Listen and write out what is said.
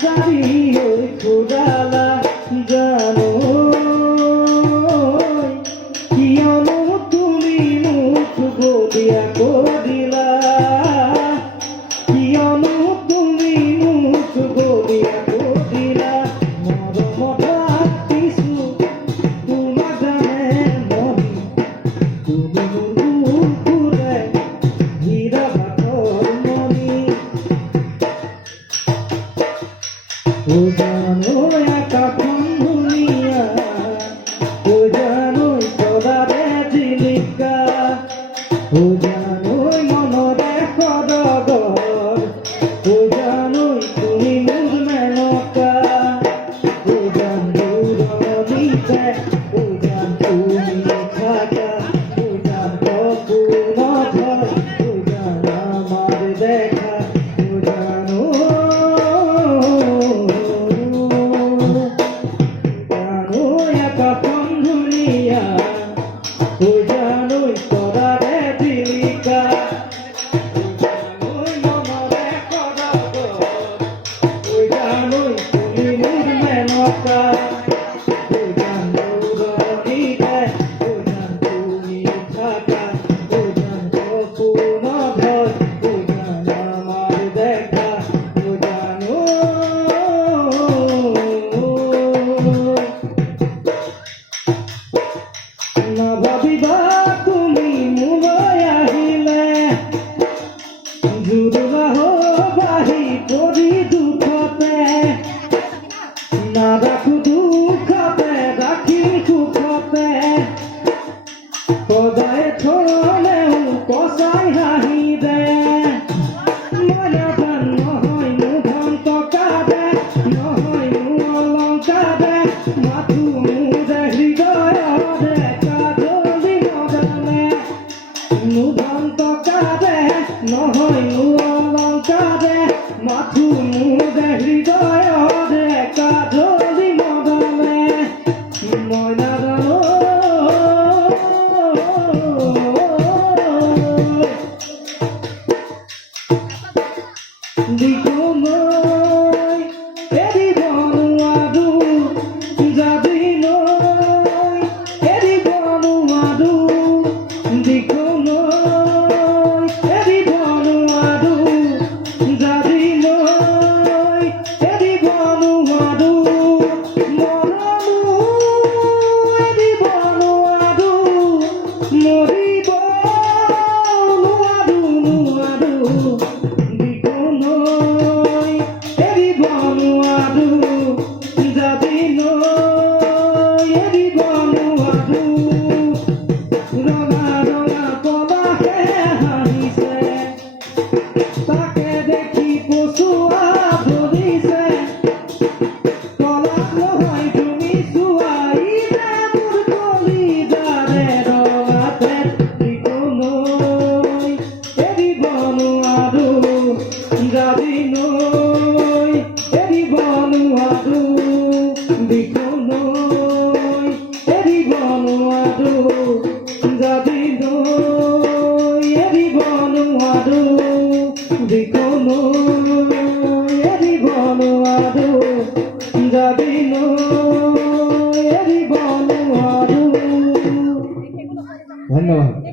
সারি ওই খুদালা জানো কি অনু তুমি মুখ গদিয়া করিলা কি অনু তুমি মুখ গদিয়া করিলা মরমটা কিছু তোমা জানে মনি তুমি মুখুরে হীরা ভাতর মনি ও জানো একা দুনিয়া ও জানো তোরারে জিলিকা ও জানো মনরে সদগর ও জানো তুমি মুর মেনকা ও জানো রমিতে ও জান তুমি থাকা ও জান কপুন ধর ও জান আমার দেখা ও জানো ও জানোই তোরারে দিলিকা ও জানোই মনরে সদগর ও জানোই তুমি মুর মেনকা ও জানো রমিতে ও জান তুমি থাকা ও জান কপুন ধর ও জান আমার দেখা ও জানো না ভাবিবা তুমি মুলৈ আহিলে জুৰুলাহ বাহি পৰি দুখতে না ৰাখো দুখতে ৰাখিম সুখতে সদায় থলেও কচাই হাঁহি দে মই নাজান নহয় মোৰ ধন টকা দে নহয় মোৰ অলংকাৰ দে মাথো মোৰ হৃদয়ত মুধন টকাৰে নহয় মোৰ অলংকাৰে মাথো মোৰ হৃদয়ত কাজলি মদনে মই নাজানো দিকো মই এৰিব নোৱাৰো যাবি নৈ এৰিব নোৱাৰো দিকো ধন্যবাদ।